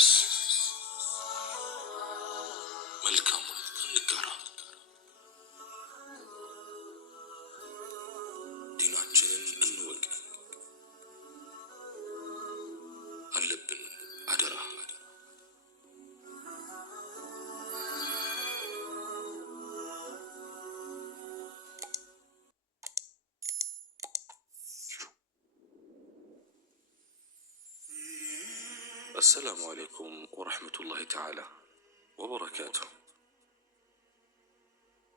እንላበስ፣ መልካሙን እንጋራ፣ ዲናችንን እንወቅ። አለብን አደራ። السلام عليكم ورحمة الله تعالى وبركاته።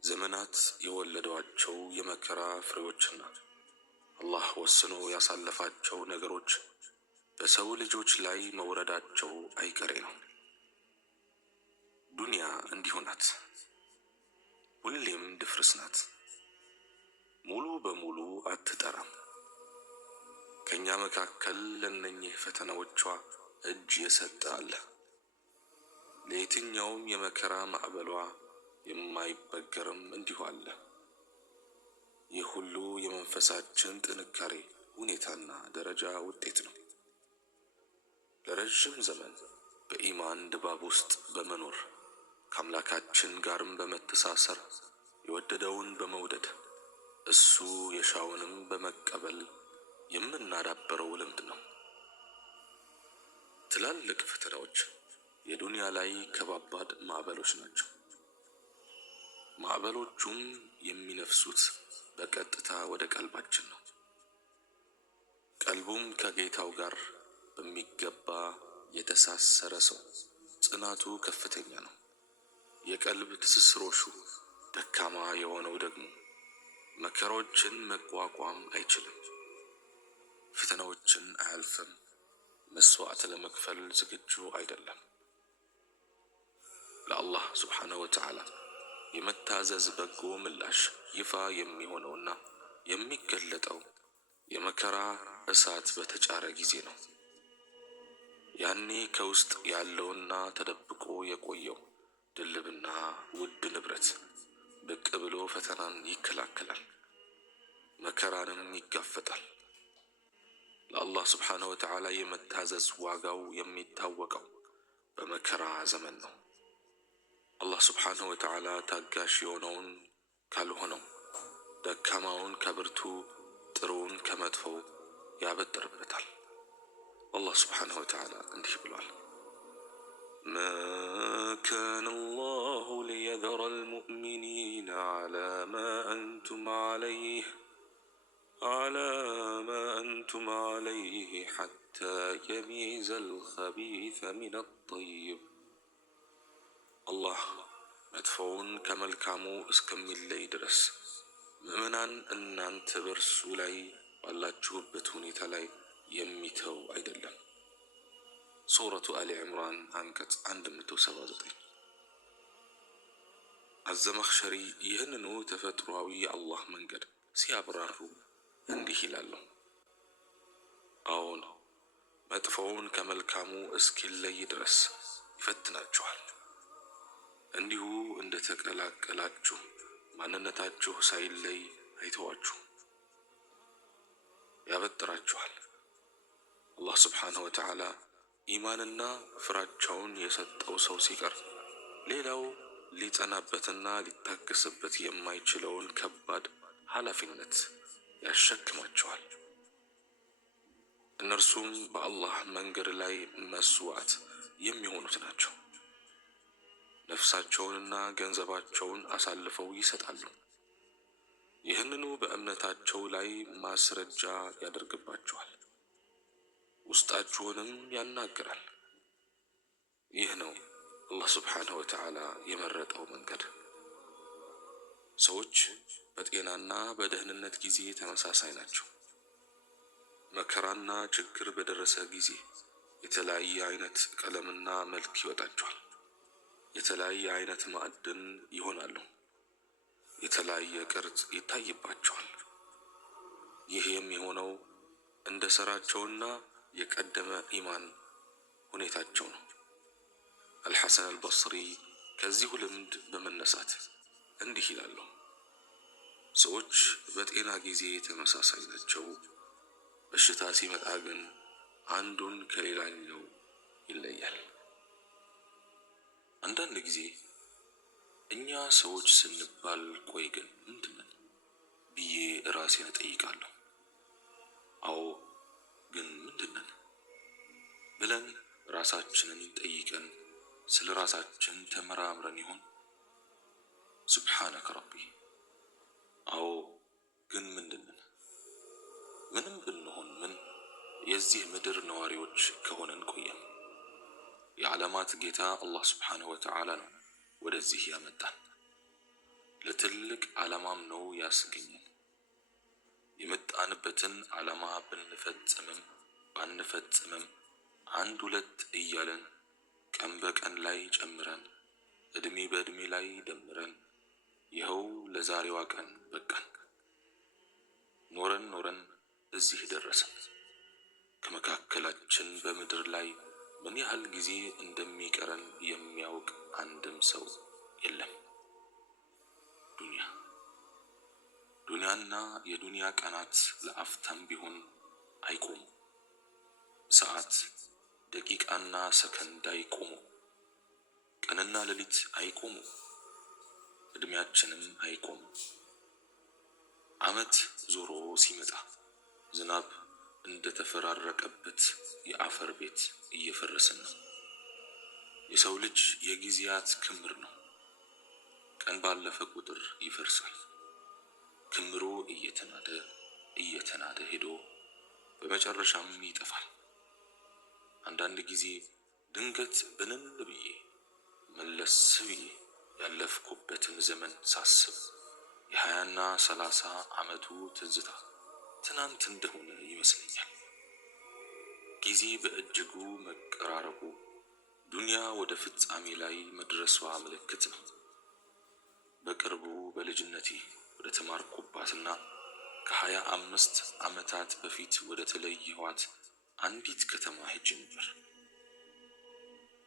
زمنات የወለዷቸው የመከራ ፍሬዎችና አላህ ወስኖ ያሳለፋቸው ነገሮች በሰው ልጆች ላይ መውረዳቸው አይቀሬ ነው። ዱንያ እንዲሁ ናት፣ ሁሌም ድፍርስ ናት፣ ሙሉ በሙሉ አትጠራም። ከኛ መካከል ለነኚህ ፈተናዎቿ እጅ የሰጠ አለ። ለየትኛውም የመከራ ማዕበሏ የማይበገርም እንዲሁ አለ። ይህ ሁሉ የመንፈሳችን ጥንካሬ ሁኔታና ደረጃ ውጤት ነው። ለረጅም ዘመን በኢማን ድባብ ውስጥ በመኖር ከአምላካችን ጋርም በመተሳሰር የወደደውን በመውደድ እሱ የሻውንም በመቀበል የምናዳበረው ልምድ ነው። ትላልቅ ፈተናዎች የዱንያ ላይ ከባባድ ማዕበሎች ናቸው። ማዕበሎቹም የሚነፍሱት በቀጥታ ወደ ቀልባችን ነው። ቀልቡም ከጌታው ጋር በሚገባ የተሳሰረ ሰው ጽናቱ ከፍተኛ ነው። የቀልብ ትስስሮሹ ደካማ የሆነው ደግሞ መከራዎችን መቋቋም አይችልም፣ ፈተናዎችን አያልፍም፣ መስዋዕት ለመክፈል ዝግጁ አይደለም። ለአላህ ሱብሓነሁ ወተዓላ የመታዘዝ በጎ ምላሽ ይፋ የሚሆነውና የሚገለጠው የመከራ እሳት በተጫረ ጊዜ ነው። ያኔ ከውስጥ ያለውና ተደብቆ የቆየው ድልብና ውድ ንብረት ብቅ ብሎ ፈተናን ይከላከላል፣ መከራንም ይጋፈጣል። ለአላህ ሱብሓነሁ ወተዓላ የመታዘዝ ዋጋው የሚታወቀው በመከራ ዘመን ነው። አላህ ሱብሓነሁ ወተዓላ ታጋሽ የሆነውን ካልሆነው፣ ደካማውን ከብርቱ፣ ጥሩውን ከመጥፎው ያበጥርበታል። አላህ ሱብሓነሁ ወተዓላ እንዲህ ብሏል፣ ማ ካነ አላሁ ሊየዘረ አልሙእሚኒነ ዐላ ማ አንቱም ዐለይህ ሐታ የሚዘ አልኸቢሰ ሚነ አጠይብ። አላህ መጥፎውን ከመልካሙ እስከሚለይ ድረስ ምዕመናን እናንተ በእርሱ ላይ ባላችሁበት ሁኔታ ላይ የሚተው አይደለም። ሱረቱ አሊ ዕምራን አንቀጽ 179። አዘመኽሸሪ ይህንኑ ተፈጥሯዊ የአላህ መንገድ ሲያብራሩ እንዲህ ይላሉ፣ አዎን መጥፎውን ከመልካሙ እስኪለይ ድረስ ይፈትናችኋል። እንዲሁ እንደ ተቀላቀላችሁ ማንነታችሁ ሳይለይ አይተዋችሁ፣ ያበጥራችኋል። አላህ ሱብሓነሁ ወተዓላ ኢማንና ፍራቻውን የሰጠው ሰው ሲቀር ሌላው ሊጸናበትና ሊታገስበት የማይችለውን ከባድ ኃላፊነት ያሸክማቸዋል። እነርሱም በአላህ መንገድ ላይ መስዋዕት የሚሆኑት ናቸው። ነፍሳቸውንና ገንዘባቸውን አሳልፈው ይሰጣሉ። ይህንኑ በእምነታቸው ላይ ማስረጃ ያደርግባቸዋል፣ ውስጣችሁንም ያናግራል። ይህ ነው አላህ ሱብሓነሁ ወተዓላ የመረጠው መንገድ። ሰዎች በጤናና በደህንነት ጊዜ ተመሳሳይ ናቸው። መከራና ችግር በደረሰ ጊዜ የተለያየ አይነት ቀለምና መልክ ይወጣቸዋል። የተለያየ አይነት ማዕድን ይሆናሉ። የተለያየ ቅርጽ ይታይባቸዋል። ይህ የሚሆነው እንደ ሥራቸውና የቀደመ ኢማን ሁኔታቸው ነው። አልሐሰን አልበስሪ ከዚሁ ልምድ በመነሳት እንዲህ ይላሉ፣ ሰዎች በጤና ጊዜ ተመሳሳይ ናቸው፣ በሽታ ሲመጣ ግን አንዱን ከሌላኛው ይለያል። አንዳንድ ጊዜ እኛ ሰዎች ስንባል ቆይ ግን ምንድነን ብዬ ራሴን እጠይቃለሁ። አዎ ግን ምንድነን ብለን ራሳችንን ጠይቀን ስለ ራሳችን ተመራምረን ይሆን? ሱብሓነከ ረቢ። አዎ ግን ምንድነን? ምንም ብንሆን ምን የዚህ ምድር ነዋሪዎች ከሆነን ቆየን። የዓለማት ጌታ አላህ ሱብሓነሁ ወተዓላ ነው ወደዚህ ያመጣን። ለትልቅ ዓላማም ነው ያስገኘን። የመጣንበትን ዓላማ ብንፈጽምም ባንፈጽምም አንድ ሁለት እያለን ቀን በቀን ላይ ጨምረን እድሜ በእድሜ ላይ ደምረን ይኸው ለዛሬዋ ቀን በቃን። ኖረን ኖረን እዚህ ደረስን። ከመካከላችን በምድር ላይ ምን ያህል ጊዜ እንደሚቀረን የሚያውቅ አንድም ሰው የለም። ዱንያና የዱንያ ቀናት ለአፍታም ቢሆን አይቆሙ። ሰዓት፣ ደቂቃና ሰከንድ አይቆሙ። ቀንና ሌሊት አይቆሙ። እድሜያችንም አይቆም። ዓመት ዞሮ ሲመጣ ዝናብ እንደተፈራረቀበት የአፈር ቤት እየፈረስን ነው። የሰው ልጅ የጊዜያት ክምር ነው። ቀን ባለፈ ቁጥር ይፈርሳል። ክምሩ እየተናደ ሄዶ በመጨረሻም ይጠፋል። አንዳንድ ጊዜ ድንገት ብንን ብዬ መለስ ብዬ ያለፍኩበትን ዘመን ሳስብ የ20ና 30 ዓመቱ ትዝታ ትናንት እንደሆነ ይመስለኛል። ጊዜ በእጅጉ መቀራረቡ ዱንያ ወደ ፍጻሜ ላይ መድረሷ ምልክት ነው። በቅርቡ በልጅነቴ ወደ ተማርኩባትና ከ25 ዓመታት በፊት ወደ ተለየኋት አንዲት ከተማ ሄጄ ነበር።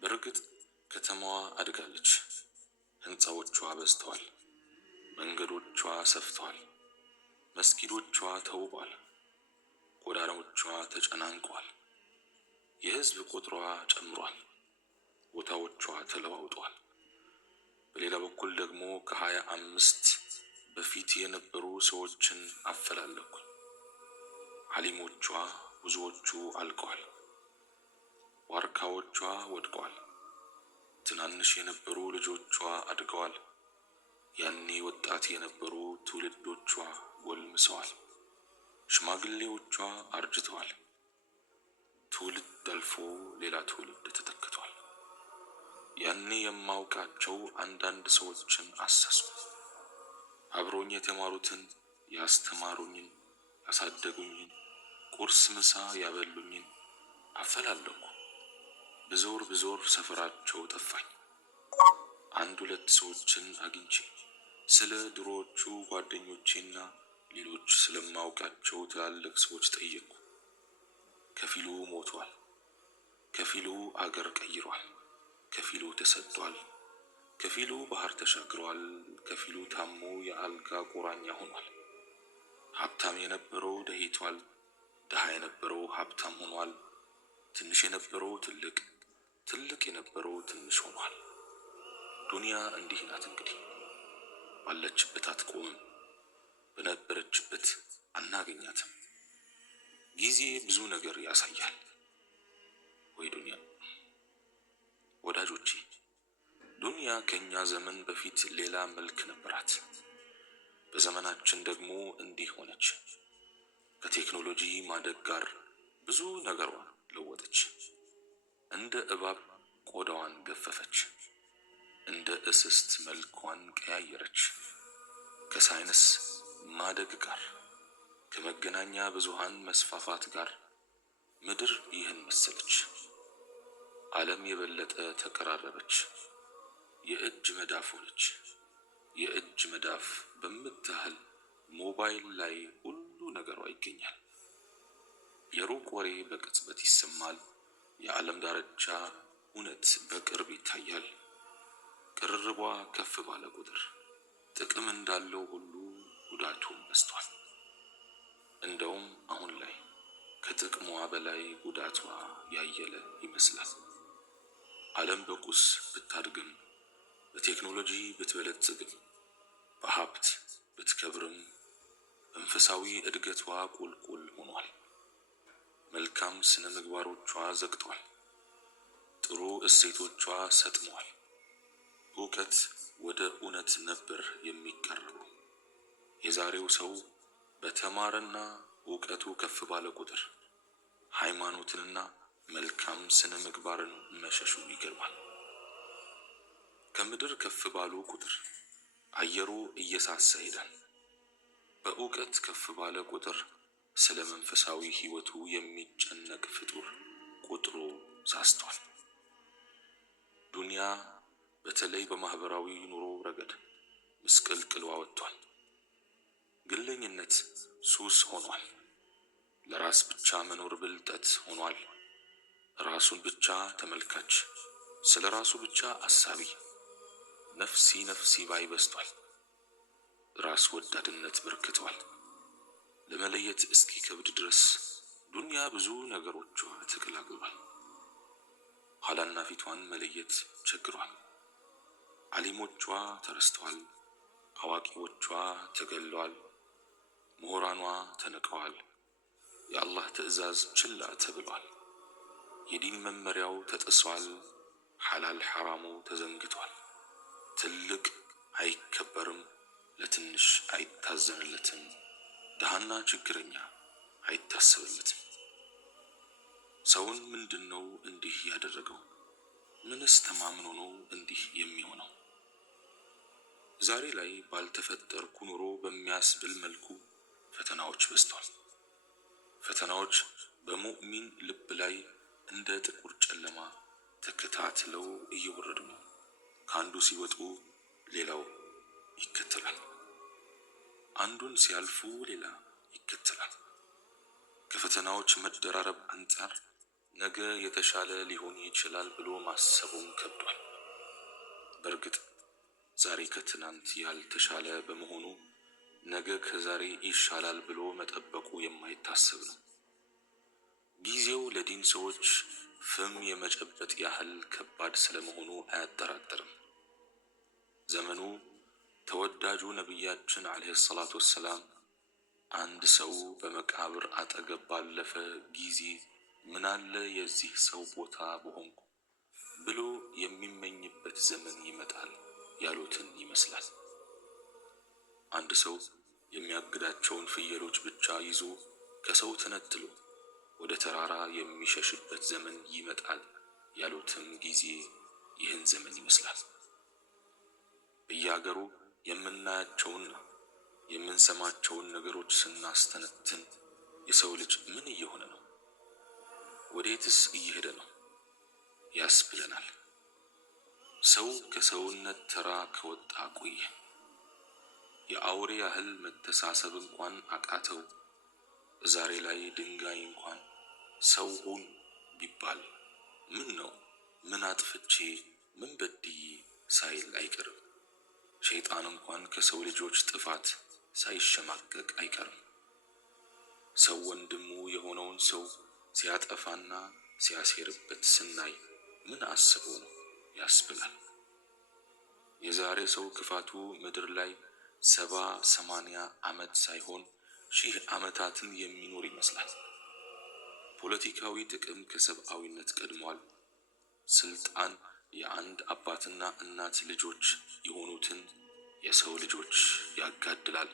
በእርግጥ ከተማዋ አድጋለች። ህንፃዎቿ በዝተዋል። መንገዶቿ ሰፍተዋል። መስጊዶቿ ተውቧል። ጎዳናዎቿ ተጨናንቀዋል። የህዝብ ቁጥሯ ጨምሯል። ቦታዎቿ ተለዋውጠዋል። በሌላ በኩል ደግሞ ከ25 በፊት የነበሩ ሰዎችን አፈላለኩ። ዓሊሞቿ ብዙዎቹ አልቀዋል። ዋርካዎቿ ወድቀዋል። ትናንሽ የነበሩ ልጆቿ አድገዋል። ያኔ ወጣት የነበሩ ትውልዶቿ ጎልምሰዋል። ሽማግሌዎቿ አርጅተዋል። ትውልድ አልፎ ሌላ ትውልድ ተተክቷል። ያኔ የማውቃቸው አንዳንድ ሰዎችን አሰስኩ። አብሮኝ የተማሩትን፣ ያስተማሩኝን፣ ያሳደጉኝን፣ ቁርስ ምሳ ያበሉኝን አፈላለኩ። ብዞር ሰፈራቸው ጠፋኝ። አንድ ሁለት ሰዎችን አግኝቼ ስለ ድሮዎቹ ጓደኞቼና ሌሎች ስለማውቃቸው ትላልቅ ሰዎች ጠየቁ። ከፊሉ ሞቷል፣ ከፊሉ አገር ቀይሯል፣ ከፊሉ ተሰዷል፣ ከፊሉ ባህር ተሻግሯል፣ ከፊሉ ታሞ የአልጋ ቁራኛ ሆኗል። ሀብታም የነበረው ደህይቷል፣ ድሃ የነበረው ሀብታም ሆኗል። ትንሽ የነበረው ትልቅ፣ ትልቅ የነበረው ትንሽ ሆኗል። ዱንያ እንዲህ ናት እንግዲህ። ባለችበት አትቆምም፣ በነበረችበት አናገኛትም። ጊዜ ብዙ ነገር ያሳያል። ወይ ዱንያ! ወዳጆቼ፣ ዱንያ ከኛ ዘመን በፊት ሌላ መልክ ነበራት። በዘመናችን ደግሞ እንዲህ ሆነች። ከቴክኖሎጂ ማደግ ጋር ብዙ ነገሯን ለወጠች። እንደ እባብ ቆዳዋን ገፈፈች። እንደ እስስት መልኳን ቀያየረች። ከሳይንስ ማደግ ጋር ከመገናኛ ብዙሃን መስፋፋት ጋር ምድር ይህን መሰለች። ዓለም የበለጠ ተቀራረበች። የእጅ መዳፍ ሆነች። የእጅ መዳፍ በምታህል ሞባይል ላይ ሁሉ ነገሯ ይገኛል። የሩቅ ወሬ በቅጽበት ይሰማል። የዓለም ዳርቻ እውነት በቅርብ ይታያል። ቅርርቧ ከፍ ባለ ቁጥር ጥቅም እንዳለው ሁሉ ጉዳቱም በዝቷል። እንደውም አሁን ላይ ከጥቅሟ በላይ ጉዳቷ ያየለ ይመስላል። ዓለም በቁስ ብታድግም በቴክኖሎጂ ብትበለጽግም በሀብት ብትከብርም መንፈሳዊ እድገቷ ቁልቁል ሆኗል። መልካም ስነ ምግባሮቿ ዘግቷል። ጥሩ እሴቶቿ ሰጥመዋል። ዕውቀት ወደ እውነት ነበር የሚቀርበው። የዛሬው ሰው በተማረና ዕውቀቱ ከፍ ባለ ቁጥር ሃይማኖትንና መልካም ስነ ምግባርን መሸሹ ይገርማል። ከምድር ከፍ ባሉ ቁጥር አየሩ እየሳሳ ሄዳል። በዕውቀት ከፍ ባለ ቁጥር ስለ መንፈሳዊ ሕይወቱ የሚጨነቅ ፍጡር ቁጥሩ ሳስቷል። ዱንያ በተለይ በማህበራዊ ኑሮ ረገድ ምስቅልቅልዋ ወጥቷል። ግለኝነት ሱስ ሆኗል። ለራስ ብቻ መኖር ብልጠት ሆኗል። ራሱን ብቻ ተመልካች፣ ስለ ራሱ ብቻ አሳቢ፣ ነፍሲ ነፍሲ ባይ በዝቷል። ራስ ወዳድነት በርክቷል። ለመለየት እስኪ ከብድ ድረስ ዱንያ ብዙ ነገሮቿ ተቀላቅሏል። ኋላና ፊቷን መለየት ቸግሯል። ዓሊሞቿ ተረስተዋል። አዋቂዎቿ ተገለዋል። ምሁራኗ ተንቀዋል። የአላህ ትዕዛዝ ችላ ተብሏል። የዲን መመሪያው ተጥሷል። ሐላል ሐራሙ ተዘንግቷል። ትልቅ አይከበርም፣ ለትንሽ አይታዘንለትም፣ ድሃና ችግረኛ አይታሰብለትም። ሰውን ምንድነው እንዲህ ያደረገው? ምንስ ተማምኖ ነው እንዲህ የሚሆነው? ዛሬ ላይ ባልተፈጠርኩ ኑሮ በሚያስብል መልኩ ፈተናዎች በዝተዋል። ፈተናዎች በሙእሚን ልብ ላይ እንደ ጥቁር ጨለማ ተከታትለው እየወረዱ ነው። ከአንዱ ሲወጡ ሌላው ይከተላል። አንዱን ሲያልፉ ሌላ ይከተላል። ከፈተናዎች መደራረብ አንጻር ነገ የተሻለ ሊሆን ይችላል ብሎ ማሰቡም ከብዷል። በእርግጥ ዛሬ ከትናንት ያልተሻለ በመሆኑ ነገ ከዛሬ ይሻላል ብሎ መጠበቁ የማይታሰብ ነው። ጊዜው ለዲን ሰዎች ፍም የመጨበጥ ያህል ከባድ ስለመሆኑ አያጠራጥርም። ዘመኑ ተወዳጁ ነቢያችን አለይሂ ሰላቱ ወሰላም አንድ ሰው በመቃብር አጠገብ ባለፈ ጊዜ ምናለ የዚህ ሰው ቦታ በሆንኩ ብሎ የሚመኝበት ዘመን ይመጣል ያሉትን ይመስላል። አንድ ሰው የሚያግዳቸውን ፍየሎች ብቻ ይዞ ከሰው ተነጥሎ ወደ ተራራ የሚሸሽበት ዘመን ይመጣል ያሉትም ጊዜ ይህን ዘመን ይመስላል። በየአገሩ የምናያቸውና የምንሰማቸውን ነገሮች ስናስተነትን የሰው ልጅ ምን እየሆነ ነው? ወዴትስ እየሄደ ነው ያስብለናል። ሰው ከሰውነት ተራ ከወጣ ቆየ። የአውሬ ያህል መተሳሰብ እንኳን አቃተው። ዛሬ ላይ ድንጋይ እንኳን ሰው ሁን ቢባል ምን ነው ምን አጥፍቼ ምን በድዬ ሳይል አይቀርም። ሸይጣን እንኳን ከሰው ልጆች ጥፋት ሳይሸማቀቅ አይቀርም። ሰው ወንድሙ የሆነውን ሰው ሲያጠፋና ሲያሴርበት ስናይ ምን አስቦ ነው ያስብላል። የዛሬ ሰው ክፋቱ ምድር ላይ 70-80 ዓመት ሳይሆን 1000 ዓመታትን የሚኖር ይመስላል። ፖለቲካዊ ጥቅም ከሰብአዊነት ቀድሟል። ስልጣን የአንድ አባትና እናት ልጆች የሆኑትን የሰው ልጆች ያጋድላል።